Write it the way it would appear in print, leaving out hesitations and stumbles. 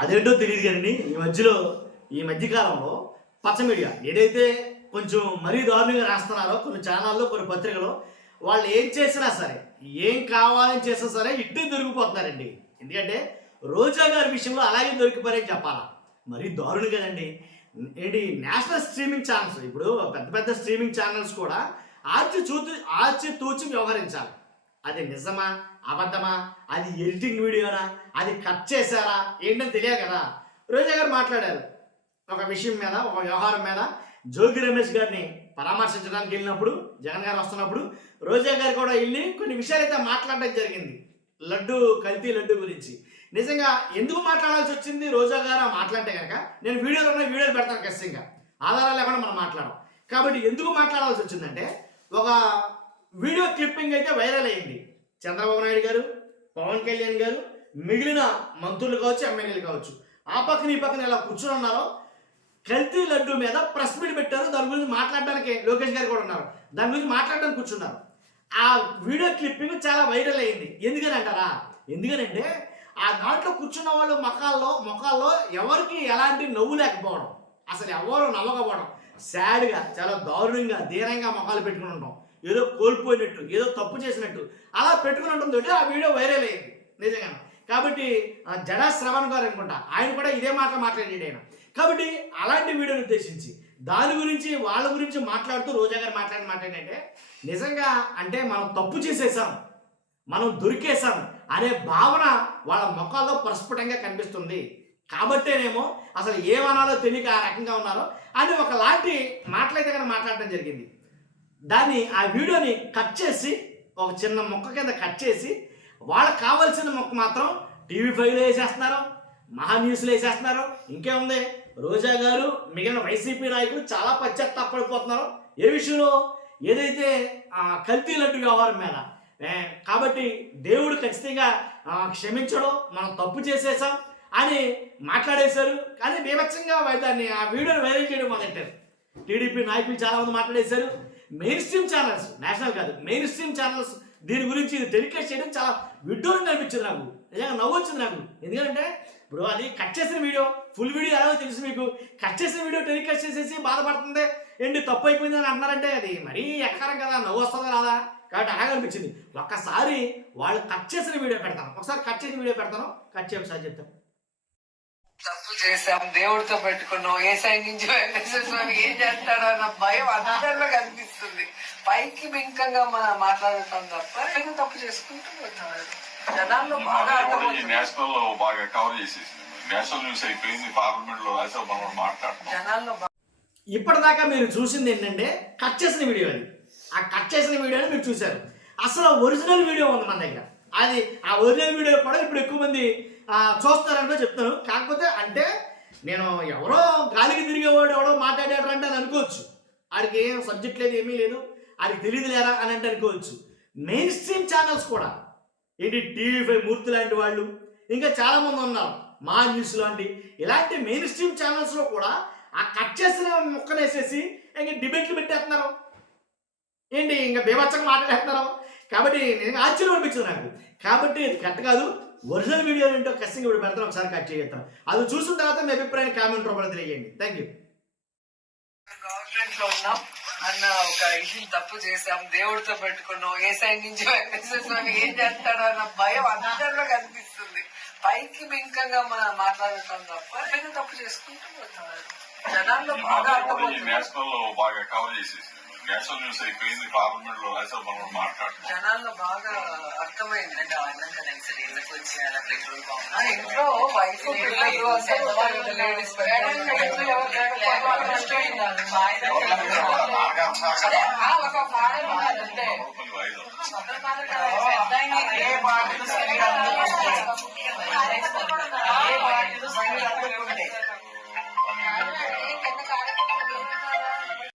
అదేంటో తెలియదు కానీ ఈ మధ్యకాలంలో పచ్చ మీడియా ఏదైతే కొంచెం మరీ దారుణంగా రాస్తున్నారో కొన్ని ఛానల్లో కొన్ని పత్రికలు వాళ్ళు ఏం చేసినా సరే ఏం కావాలని చేసినా సరే ఇట్టే దొరికిపోతున్నారండి. ఎందుకంటే రోజా గారి విషయంలో అలాగే దొరికిపోయారని చెప్పాలా, మరీ దారుణం కదండి. ఏంటి నేషనల్ స్ట్రీమింగ్ ఛానల్స్, ఇప్పుడు పెద్ద పెద్ద స్ట్రీమింగ్ ఛానల్స్ కూడా ఆచితూచి వ్యవహరించాలి. అది నిజమా అబద్ధమా, అది ఎడిటింగ్ వీడియోనా, అది కట్ చేశారా ఏంటని తెలియదు కదా. రోజా గారు మాట్లాడారు ఒక విషయం మీద, ఒక వ్యవహారం మీద. జోగి రమేష్ గారిని పరామర్శించడానికి వెళ్ళినప్పుడు, జగన్ గారు వస్తున్నప్పుడు రోజా గారు కూడా వెళ్ళి కొన్ని విషయాలు అయితే మాట్లాడడం జరిగింది. కల్తీ లడ్డు గురించి. నిజంగా ఎందుకు మాట్లాడాల్సి వచ్చింది రోజా గారు మాట్లాడితే కనుక నేను వీడియోలు పెడతాను ఖచ్చితంగా, ఆధారాలు లేకుండా మనం మాట్లాడడం. కాబట్టి ఎందుకు మాట్లాడాల్సి వచ్చిందంటే, ఒక వీడియో క్లిప్పింగ్ అయితే వైరల్ అయ్యింది. చంద్రబాబు నాయుడు గారు, పవన్ కళ్యాణ్ గారు, మిగిలిన మంత్రులు కావచ్చు, ఎమ్మెల్యేలు కావచ్చు, ఆ పక్కన ఈ పక్కన ఎలా కూర్చొని ఉన్నారో కల్తీ లడ్డు మీద ప్రెస్ మీట్ పెట్టారు. దాని గురించి మాట్లాడడానికి లోకేష్ గారు కూడా ఉన్నారు, దాని గురించి మాట్లాడడానికి కూర్చున్నారు. ఆ వీడియో క్లిప్పింగ్ చాలా వైరల్ అయ్యింది. ఎందుకని అంటారా? ఎందుకనంటే ఆ దాంట్లో కూర్చున్న వాళ్ళు మొఖాల్లో ఎవరికి ఎలాంటి నవ్వు లేకపోవడం, అసలు ఎవరు నవ్వకపోవడం, సాడ్గా చాలా దారుణంగా దీనంగా మొఖాలు పెట్టుకుని ఉంటాం, ఏదో కోల్పోయినట్టు, ఏదో తప్పు చేసినట్టు అలా పెట్టుకుని ఉంటుంది. ఆ వీడియో వైరల్ అయ్యింది నిజంగా. కాబట్టి జడా శ్రవణ్ గారు అనుకుంటా, ఆయన కూడా ఇదే మాట్లాడాడు ఆయన. కాబట్టి అలాంటి వీడియోని ఉద్దేశించి దాని గురించి వాళ్ళ గురించి మాట్లాడుతూ రోజా గారు మాట్లాడినంటే నిజంగా అంటే మనం తప్పు చేసేసాం, మనం దొరికేసాం అనే భావన వాళ్ళ ముఖాల్లో ప్రస్ఫుటంగా కనిపిస్తుంది. కాబట్టేనేమో అసలు ఏమనాలో తెలియక ఆ రకంగా ఉన్నారో అని ఒకలాంటి మాటలైతే కనుక మాట్లాడటం జరిగింది. ఆ వీడియోని కట్ చేసి ఒక చిన్న మొక్క కింద కట్ చేసి వాళ్ళకి కావాల్సిన మొక్క మాత్రం TV5లో వేసేస్తున్నారు, మహా న్యూస్లో వేసేస్తున్నారు. ఇంకేముంది, రోజా గారు మిగిలిన వైసీపీ నాయకులు చాలా పశ్చాత్తాపడిపోతున్నారు ఏ విషయంలో, ఏదైతే కల్తీ లడ్డు వ్యవహారం మీద. కాబట్టి దేవుడు ఖచ్చితంగా క్షమించడం, మనం తప్పు చేసేసాం అని మాట్లాడేశారు. కానీ బీభత్సంగా దాన్ని ఆ వీడియోని వైరల్ చేయడం మొదలెట్టారు. టీడీపీ నాయకులు చాలామంది మాట్లాడేశారు. మెయిన్ స్ట్రీమ్ ఛానల్స్, నేషనల్ కాదు, మెయిన్ స్ట్రీమ్ ఛానల్స్ దీని గురించి టెలికాస్ట్ చేయడం చాలా విడ్డూరంగా అనిపించింది నాకు. నిజంగా నవ్వు వచ్చింది నాకు. ఎందుకంటే ఇప్పుడు అది కట్ చేసిన వీడియో, ఫుల్ వీడియో ఎలాగో తెలుసు మీకు, కట్ చేసిన వీడియో టెలికాస్ట్ చేసేసి బాధపడుతుంది ఏంటి తప్పు అయిపోయింది అని అంటున్నారంటే అది మరీ ఎక్కరం కదా, నవ్వు వస్తుందా రాదా. కాబట్టి అలాగే అనిపించింది. ఒక్కసారి వాళ్ళు కట్ చేసిన వీడియో పెడతాను, ఒకసారి కట్ చేసిన వీడియో పెడతాను, కట్ చేయ ఒకసారి చెప్తాను. తప్పు చేసాం, దేవుడితో పెట్టుకున్నాం, ఏ సైడ్ నుంచి ఏం చేస్తాడో అన్న భయం అందరిలో కనిపిస్తుంది. పైకి బింకంగా మనం మాట్లాడటం తప్ప తప్పు చేసుకుంటూ పోతున్నారు. జనాల్లో బాగా నేషనల్ లో బాగా కవర్ చేసేసింది, నేషనల్ న్యూస్ అయిపోయింది, పార్లమెంట్ లో మనం మాట్లాడుతున్నాం. జనాల్లో ఇప్పటిదాకా మీరు చూసింది ఏంటంటే కట్ చేసిన వీడియో. అది ఆ కట్ చేసిన వీడియోని మీరు చూశారు. అసలు ఒరిజినల్ వీడియో ఉంది మన దగ్గర. ఆ ఒరిజినల్ వీడియో కూడా ఇప్పుడు ఎక్కువ మంది చూస్తారనుకో చెప్తాను. కాకపోతే అంటే నేను ఎవరో గాలికి తిరిగేవాడు ఎవడో మాట్లాడాడు అంటే అని అనుకోవచ్చు, ఆడికి ఏం సబ్జెక్ట్ లేదు, ఏమీ లేదు, ఆడికి తెలియదు లేరా అని అంటే అనుకోవచ్చు. మెయిన్ స్ట్రీమ్ ఛానల్స్ కూడా ఏంటి TV5 మూర్తి లాంటి వాళ్ళు, ఇంకా చాలామంది ఉన్నారు, మా న్యూస్ లాంటి ఇలాంటి మెయిన్ స్ట్రీమ్ ఛానల్స్లో కూడా ఆ కట్ చేసిన ముక్కనేసేసి ఇంకా డిబేట్లు పెట్టేస్తున్నారు, ఏంటి ఇంకా బీభత్సంగా మాట్లాడేస్తున్నారు. కాబట్టి నేను ఆశ్చర్యం అనిపించింది నాకు. కాబట్టి ఇది కరెక్ట్ కాదు. ఒరిజినల్ వీడియో ఏంటో ఖచ్చితంగా ఇప్పుడు పెడతాను, ఒకసారి కట్ చేస్తాను. అది చూసిన తర్వాత మీ అభిప్రాయాన్ని కామెంట్ రూపంలో తెలియజేయండి. Thank you. గవర్నమెంట్ లో ఉన్నాం అన్న ఒక ఇది తప్పు చేసాం, దేవుడితో పెట్టుకున్నాం, ఏ సైడ్ నుంచి ఏం చేస్తాడో అన్న భయం అందరిలో కనిపిస్తుంది. పైకి బింకంగా మనం మాట్లాడటం తప్ప తప్పు చేసుకుంటూ పోతున్నారు. జనాల్లో బాగా నేషనల్ లో బాగా కవర్ చేసేసింది, నేషనల్ న్యూస్ అయిపోయింది, పార్లమెంట్ లో మనం మాట్లాడుతున్నాం. జనాల్లో బాగా అర్థమైంది. ఇంట్లో వైఫ్ పిల్లలు లేడీస్ ఒక